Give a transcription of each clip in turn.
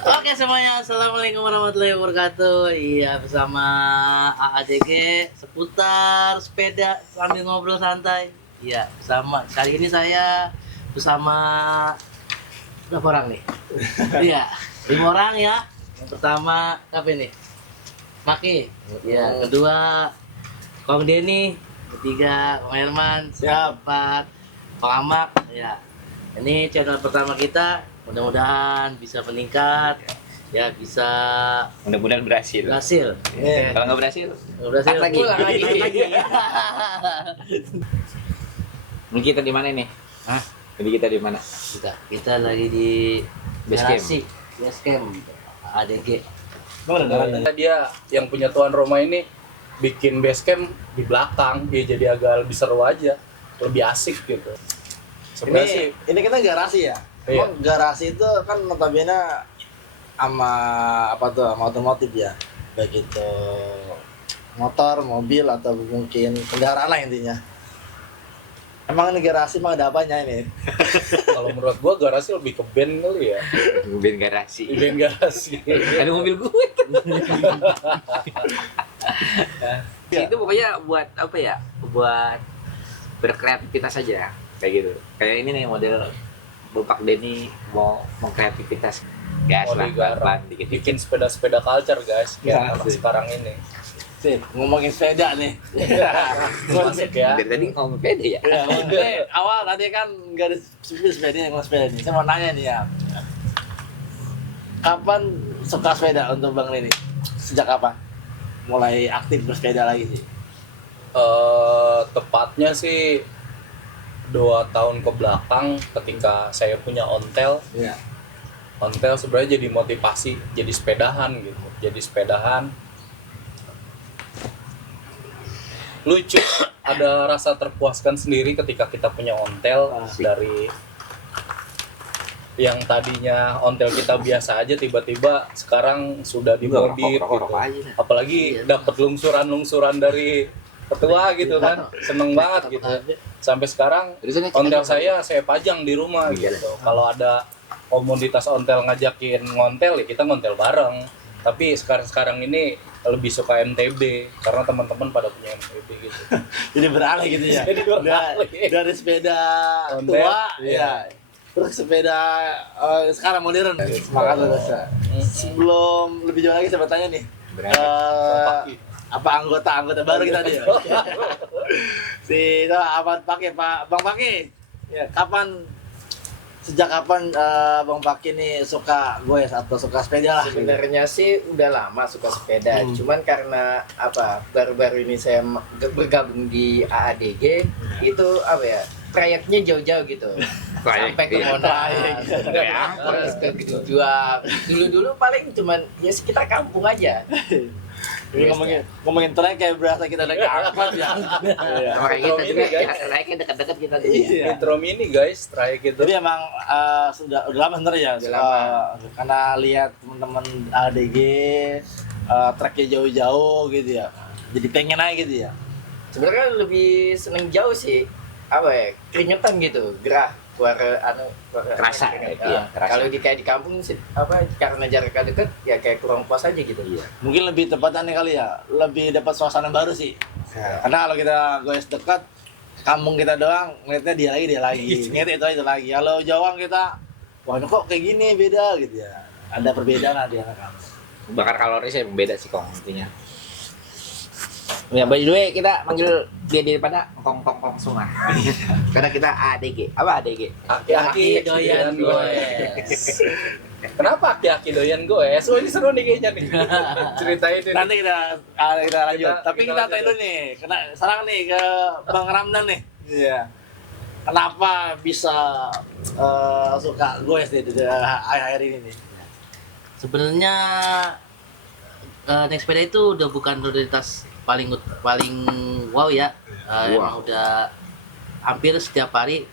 Oke semuanya, assalamualaikum warahmatullahi wabarakatuh. Iya, bersama AADG seputar sepeda sambil ngobrol santai. Iya, bersama kali ini saya bersama berapa orang nih? Iya, 5 orang ya. Yang pertama apa ini? Maki. Iya, kedua Kong Denny, ketiga Kong Herman, keempat Kong Amak. Ya, ini channel pertama kita. Mudah-mudahan bisa meningkat, ya bisa Mudah-mudahan berhasil. Yeah. Kalau nggak berhasil, Lagi. pulang lagi. Ini kita di mana nih? Hah? Jadi kita di mana? Kita lagi di Base camp. Base camp ADG. Dia yang punya tuan rumah ini bikin base camp di belakang, dia jadi agak lebih seru aja, lebih asik gitu. Sebenarnya sih Ini kita garasi ya. Iya. Emang garasi itu kan notabene sama sama otomotif ya. Baik itu motor, mobil atau mungkin kendaraan lah intinya. Emang ini garasi emang ada apanya ini? kalau menurut gua garasi lebih ke band kali ya. Band garasi. Band garasi. Ada mobil gue. Ya. Itu pokoknya buat apa ya? Buat berkreativitas saja kayak gitu. Kayak ini nih model Bapak Denny mau kreativitas. Gas Mau lah, digarap. pelan dikit-dikit. Bikin sepeda-sepeda culture guys, Ya, anak sih. sekarang ini. Sih, ngomongin sepeda nih. Masuk ya. Dari tadi ngomong pede ya. Ya, ini awal tadi kan nggak ada sepeda yang sepeda nih. Saya mau nanya nih ya. Kapan suka sepeda untuk Bang Lini? Sejak kapan? Mulai aktif bersepeda lagi sih. Tepatnya sih 2 tahun ke belakang ketika saya punya ontel. Iya. Ontel sebenarnya jadi motivasi, jadi sepedahan gitu. Jadi sepedahan. Lucu, ada rasa terpuaskan sendiri ketika kita punya ontel. Dari yang tadinya ontel kita biasa aja, tiba-tiba sekarang sudah dimodif gitu. aja. Apalagi dapat lungsuran-lungsuran dari petua gitu kan, seneng banget gitu. Sampai sekarang ontel saya pajang di rumah Iya. gitu. Kalau ada komunitas ontel ngajakin ngontel ya kita ngontel bareng. Tapi sekarang ini lebih suka MTB karena teman-teman pada punya MTB gitu. Jadi beralih gitu ya. Jadi beralih. Dari sepeda Ontel, tua iya. ya. Terus sepeda sekarang modern. Semangat lu Dasa. Sebelum lebih jauh lagi saya bertanya nih. Berapa? Apa anggota baru kita nih? Si itu apa pakai Pak Bang Paki? Ya, sejak kapan Bang Paki nih suka goes atau suka sepeda lah? Sebenarnya sih udah lama suka sepeda, cuman karena apa baru-baru ini saya bergabung di AADG itu apa ya trayeknya jauh-jauh gitu sampai ke iya. Monas, terus ke Tujuan. Dulu paling cuman ya sekitar kampung aja. Ini ngomongin trek kayak berasa kita naik angkot ya. Sama kayak kita juga, Ini, guys. ya, naiknya dekat-dekat kita dulu. Iya. Intro mini guys, trayek gitu. Jadi emang udah lama bener ya, Udah lama. karena lihat teman-teman ADG treknya jauh-jauh gitu ya. Jadi pengen aja gitu ya. Sebenarnya lebih seneng jauh sih, apa ya keringetan gitu, gerah keluar Kerasa, keringet. iya, kerasa. Kalau kayak di kampung sih apa karena jaraknya dekat ya kayak kurang puas aja gitu. Iya. Mungkin lebih tepatnya nih kali ya, lebih dapat suasana baru sih. Karena kalau kita goes dekat, kampung kita doang, ngeliatnya dia lagi, ngeliat itu lagi. Kalau jauhan kita, wah ini kok kayak gini beda gitu ya. Ada perbedaan lah di anak kampung. Bakar kalori saya beda sih kong intinya. Ya, by the way kita manggil dia daripada kong semua. Karena kita ADG. Apa ADG? Aki-aki doyan goes. Kenapa aki-aki doyan goes? Oh ini seru nih kayaknya nih. Ceritain ini. Nanti kita lanjut. Kita- Tapi kita kita lanjut. tanya dulu nih, sekarang nih ke Bang Ramdan nih. Iya. Kenapa bisa suka goes nih di akhir-akhir ini nih? Sebenarnya naik sepeda itu udah bukan prioritas paling wow ya. Emang udah hampir setiap hari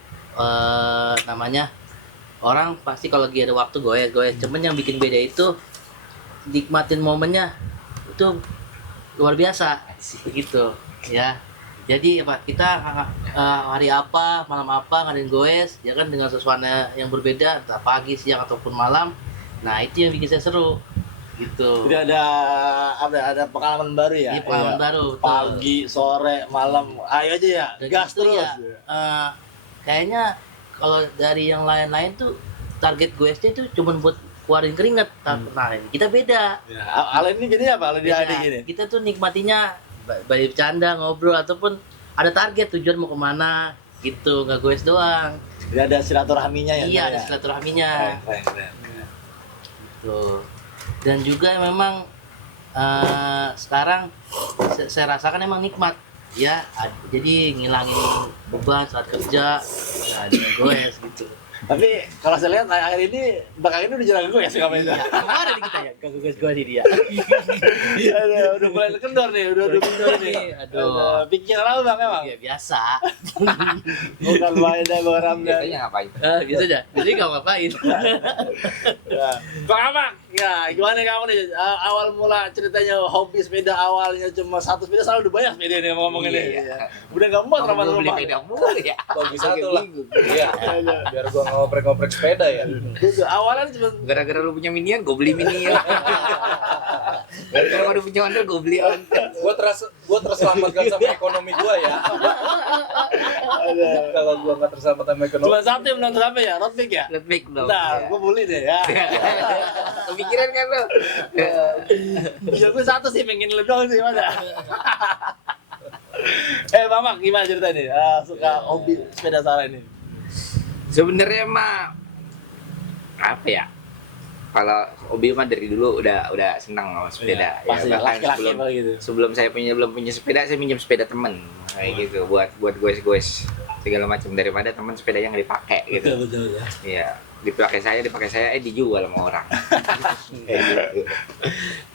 namanya orang pasti kalau lagi ada waktu goes. Cuman yang bikin beda itu nikmatin momennya itu luar biasa begitu ya. Jadi apa kita hari apa malam apa ngadain goes ya kan dengan suasana yang berbeda entah pagi siang ataupun malam Nah itu yang bikin saya seru gitu. Jadi ada pengalaman baru ya. Iya, pengalaman Iya. baru, betul. Pagi, sore, malam, ayo aja ya. Dan Gas itu terus. ya, kayaknya kalau dari yang lain-lain tuh target gue SD tuh cuma buat keluarin keringat. Nah ini kita beda. Ya, Alen ini jadi apa? Kalau dia Beda. adik gini. Kita tuh nikmatinya bayi bercanda, ngobrol ataupun ada target tujuan mau kemana gitu, nggak goes doang. Jadi ada silaturahminya ya. Iya, Bro, ada ya? silaturahminya. Keren. Tuh. Dan juga memang sekarang saya rasakan emang nikmat ya. Jadi ngilangin beban saat kerja, ya dengan goes gitu. Tapi kalau saya lihat akhir ini belakang ini udah jarang gue ya sih ngapain itu. Kemarin nih kita ya, kagak goes di dia. Aduh, udah mulai kendor nih, udah kendor nih. Aduh. Pikiran apa bang emang? Ya biasa. Bukan main dah Bang Ramdan. Biasanya ngapain? Biasa aja. Jadi nggak ngapain. Ya. Bang Amak, ya gimana kamu nih? Awal mula ceritanya hobi sepeda awalnya cuma satu sepeda, selalu udah banyak sepeda nih ngomongin nih. Iya. Udah nggak muat Kamu ramah beli rumah. sepeda mulu ya. Bagi satu lah. Iya. Biar gua ngoprek-ngoprek sepeda ya. Awalnya cuma Gara-gara lu punya minion, gue beli minion. Gara-gara lu punya ontel, gue beli ontel. Gua terselamatkan sama ekonomi gua ya. Kalau gua nggak terselamatkan sama ekonomi. cuma satu yang nonton apa ya? Road bike ya? Let make dong. Nah, gue beli deh ya. Kepikiran kan lu? Ya gue satu sih pengen lu doang sih mana. Mamak gimana cerita nih? Suka hobi sepeda salah ini? Sebenarnya mah apa ya? Kalau hobi mah dari dulu udah senang sama sepeda. Iya, pasti bahkan laki-laki sebelum mah gitu. sebelum saya belum punya sepeda, saya minjem sepeda temen kayak gitu buat goes segala macam, daripada teman sepeda yang dipakai gitu. Betul ya. Iya, dipakai saya dijual sama orang. Kayak gitu.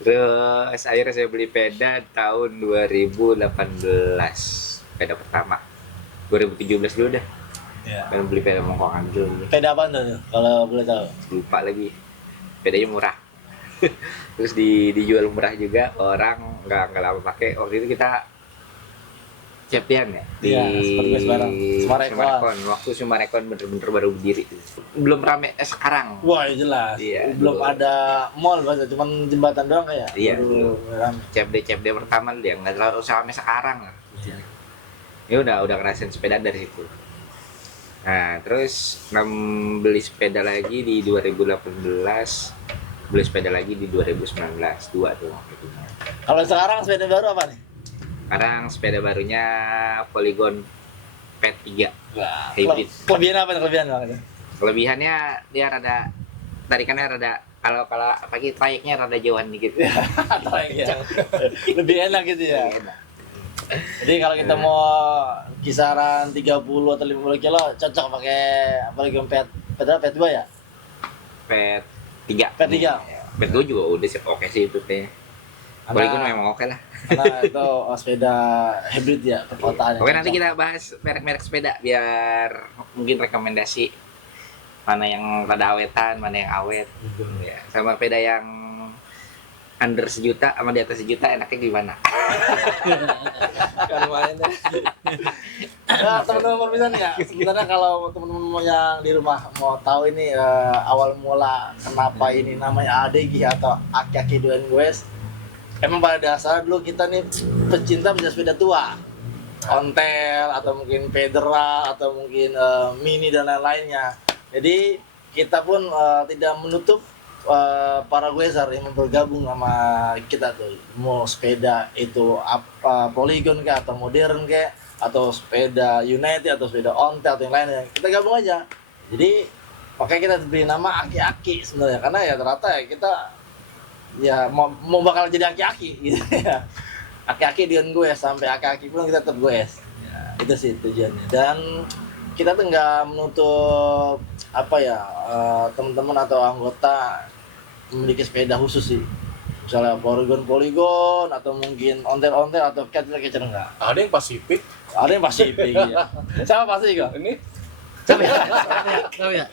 Terus akhirnya saya beli sepeda tahun 2018. Sepeda pertama. 2017 dulu dah. Iya. Baru beli sepeda mongkongan dulu. Sepeda apa tuh kalau boleh tahu? Lupa lagi. Sepedanya murah. Terus dijual murah juga, orang nggak lama pakai. Waktu itu kita Cepian ya di Iya, seperti gue sekarang. Sumarekon. Waktu Sumarekon bener-bener baru berdiri, belum rame sekarang. Wah, ya jelas. Iya, Belum dulu. ada mall, bahasa cuman jembatan doang kayak. Iya, Baru rame. CFD pertama dia nggak terlalu sampai sekarang lah. Ya udah ngerasain sepeda dari situ. Nah terus beli sepeda lagi di 2018, beli sepeda lagi di 2019, dua tuh waktu itu. Kalau sekarang sepeda baru apa nih? Sekarang sepeda barunya Polygon P3 Wah, hybrid. kelebihan apa nih kelebihan bang? Kelebihannya dia rada tarikannya rada kalau pagi trayeknya rada jauhan dikit. Ya. Lebih enak gitu ya. Enak. Jadi kalau kita mau kisaran 30 atau 50 kilo cocok pakai apalagi P2 ya? P3. P3. P2 juga udah sih oke sih itu teh. Polygon memang oke lah. Karena itu sepeda hybrid ya, perkotaan. Oke, nanti kita bahas merek-merek sepeda biar mungkin rekomendasi mana yang rada awetan, mana yang awet. Ya, sama sepeda yang under 1 juta sama di atas 1 juta enaknya gimana? Kan mainnya. Nah, teman-teman perpisahan ya. Sebenarnya kalau teman-teman yang di rumah mau tahu ini awal mula kenapa ini namanya ADG atau Aki-Aki Duen Goes. Emang pada dasar dulu kita nih pecinta sepeda tua. Ontel atau mungkin Pedra atau mungkin Mini dan lain-lainnya. Jadi kita pun tidak menutup para goeser yang bergabung sama kita tuh, mau sepeda itu apa Polygon kayak atau modern kayak atau sepeda United atau sepeda ontel atau yang lainnya, kita gabung aja. Jadi makanya kita beri nama Aki-Aki sebenarnya, karena ya ternyata ya kita ya mau bakal jadi Aki-Aki gitu ya. Aki-Aki dengan gue sampai Aki-Aki pun kita tetap goes ya, itu sih tujuannya. Dan kita tuh nggak menutup apa ya teman-teman atau anggota memiliki sepeda khusus sih, misalnya Polygon atau mungkin ontel atau catcher enggak. Ada yang Pasifik. Ada yang pasti ya. Siapa pasti kok? Ini Siapa ya? Siapa ya?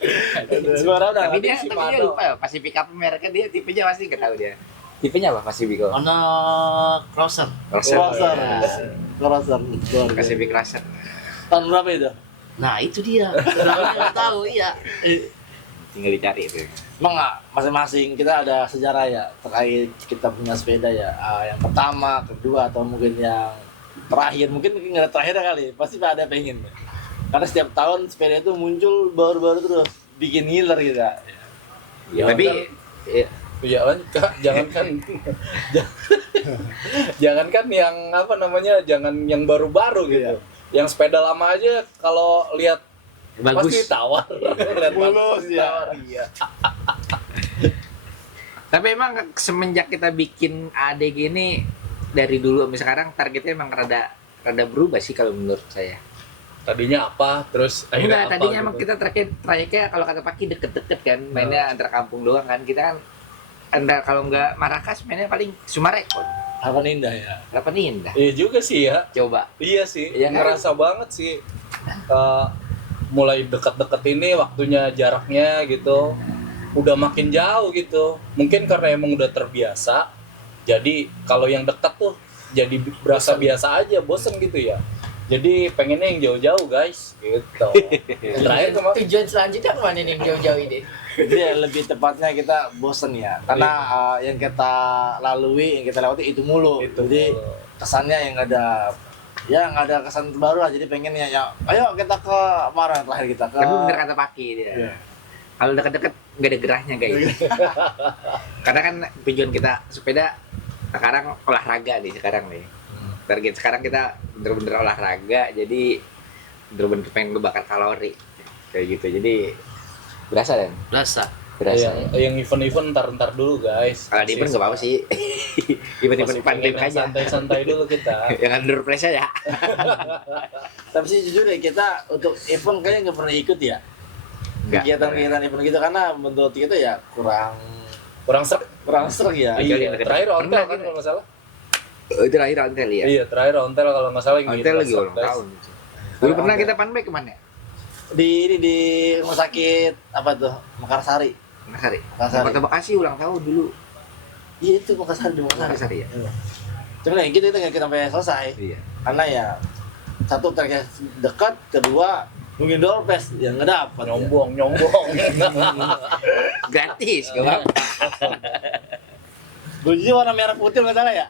Suara udah. Tapi dia si dia Mado. lupa ya, Pacific apa mereknya, dia tipenya pasti nggak tahu dia. Tipenya apa Pacific kok? Ono crosser. Crosser. Crosser. Pacific Crosser. Tahun berapa itu? Nah itu dia. Nggak tahu iya. Tinggal dicari itu. Emang nggak, masing-masing kita ada sejarah ya terkait kita punya sepeda ya. Yang pertama, kedua, atau mungkin yang terakhir. Mungkin nggak ada terakhir kali, pasti ada pengen. Karena setiap tahun sepeda itu muncul baru-baru terus, bikin ngiler gitu. Ya, tapi Iya kan, Kak, jangankan jangankan yang apa namanya, jangan yang baru-baru gitu. Yang sepeda lama aja kalau lihat bagus. pasti tawar. Lihat Mulus, bagus, ya. tawar, iya. Tapi emang semenjak kita bikin ADG ini dari dulu sampai sekarang targetnya emang rada berubah sih kalau menurut saya. Tadinya apa, terus akhirnya Enggak, apa tadinya gitu. emang kita trayeknya kalau kata Paki deket-deket kan, mainnya antar kampung doang kan. Kita kan kalau nggak Marakas mainnya paling Sumarekon. Harapan indah ya. Harapan Indah. Iya juga sih ya. Coba. Iya sih, Iya kan? ngerasa banget sih. Mulai dekat-dekat ini waktunya, jaraknya gitu udah makin jauh gitu. Mungkin karena emang udah terbiasa. Jadi kalau yang dekat tuh jadi berasa biasa aja, bosen gitu ya. Jadi pengennya yang jauh-jauh guys, gitu. Terakhir kemarin Tujuan selanjutnya kemana nih jauh-jauh ini? Jadi ya, lebih tepatnya kita bosen ya. Karena yang kita lalui, yang kita lewati itu mulu. Itu Jadi mulu. kesannya yang nggak ada kesan baru lah. Jadi pengennya ya, ayo kita ke mana terakhir kita ke. Tapi bener kata Paki dia. Iya. Kalau deket-deket nggak ada gerahnya guys. Karena kan tujuan kita sepeda sekarang olahraga nih sekarang nih. Target sekarang kita bener-bener olahraga, jadi bener-bener pengen ngebakar kalori kayak gitu. Jadi berasa kan? Berasa. Berasa. yang event-event ntar dulu guys. Kalau di event nggak apa-apa sih. Event-event Masih pandem pengen yang aja. santai-santai dulu kita. Yang under pressure ya. Tapi sih jujur ya, kita untuk event kayaknya nggak pernah ikut ya. Nggak. Kegiatan-kegiatan event gitu karena menurut kita ya kurang Kurang seru. ya. Iya. Iya, terakhir ontel Pernah kan kita. kalau nggak salah. Itu lahir ontel ya. Iya, terakhir ontel kalau nggak salah yang Ontel lagi Giras ulang Surprise. tahun. Dulu pernah kita panbek kemana? Di rumah sakit apa tuh? Mekarsari. Makassari. Makassari. Kota Bekasi ulang tahun dulu. Iya itu Mekarsari di Mekarsari. Makassari ya. Cuman ya gitu kita nggak sampai selesai. Iya. Karena ya satu trek dekat, kedua mungkin doorpass yang nggak dapat. Nyombong. Gratis, gak apa-apa. Bajunya warna merah putih nggak salah ya?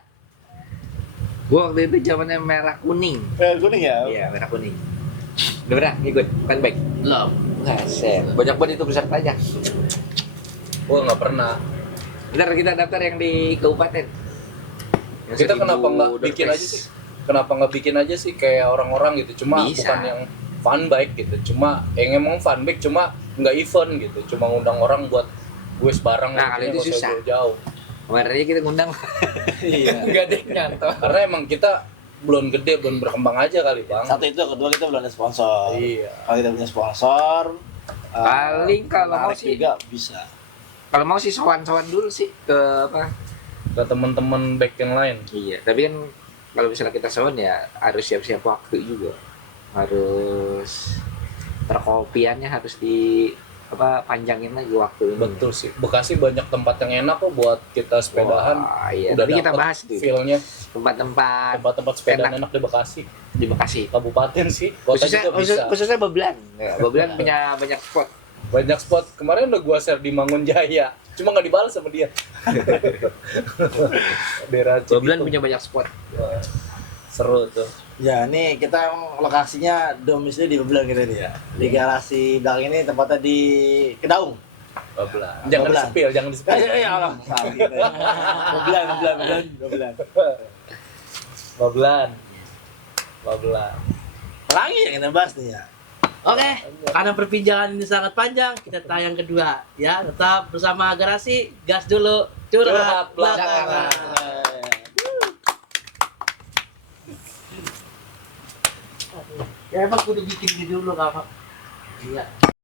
Gua waktu itu zamannya merah kuning. Kuning ya. Iya, merah kuning. Udah pernah ngikut panbek? Belum. Ngasih. Banyak banget itu pesertanya. Gua nggak pernah. Ntar kita daftar yang di kabupaten. Yang Kita 1000 kenapa nggak bikin doorpass. aja sih? Kenapa nggak bikin aja sih kayak orang-orang gitu? Cuma Bisa. bukan yang fun bike gitu. Cuma yang emang fun bike cuma nggak event gitu. Cuma ngundang orang buat gue bareng. Nah, kalau gitu, itu nggak usah susah. jauh-jauh. Kemarin aja kita ngundang. Iya. Enggak ada yang nyantol. Karena emang kita belum gede, belum berkembang aja kali bang. Satu itu, kedua kita belum ada sponsor. Iya. Kalau kita punya sponsor, Paling kalau mau menarik sih- juga bisa. Kalau mau sih sowan-sowan dulu sih ke apa? Ke teman-teman bike yang lain. Iya, tapi kan kalau misalnya kita sowan ya harus siap-siap waktu juga. Harus perkopiannya harus di panjangin lagi waktu ini. Betul sih. Bekasi banyak tempat yang enak kok buat kita sepedahan. Wah, iya. Udah Tapi kita dapet bahas tuh feel-nya. tempat-tempat Sepeda enak. enak di Bekasi. di Bekasi. Kabupaten sih. Kota juga bisa. Khususnya Babelan. Ya, Babelan punya banyak spot. Banyak spot. Kemarin udah gua share di Mangun Jaya. Cuma nggak dibalas sama dia. Daerah Babelan Cibitung. punya banyak spot. Wah, seru tuh. Ya, nih kita lokasinya domisili di Bebelan gitu nih ya. Di garasi belakang ini tempatnya di Kedaung. Babelan. Jangan Babelan. di-spill, jangan di-spill. Ya Allah. Salah gitu ya. Bebelan. Babelan. Lagi yang kita bahas nih ya. Oke, karena perbincangan ini sangat panjang, kita tayang kedua ya. Tetap bersama Garasi, gas dulu, Curhat curhat belakangan. belakangan. Ya emang kudu bikin dulu, Kak. Iya.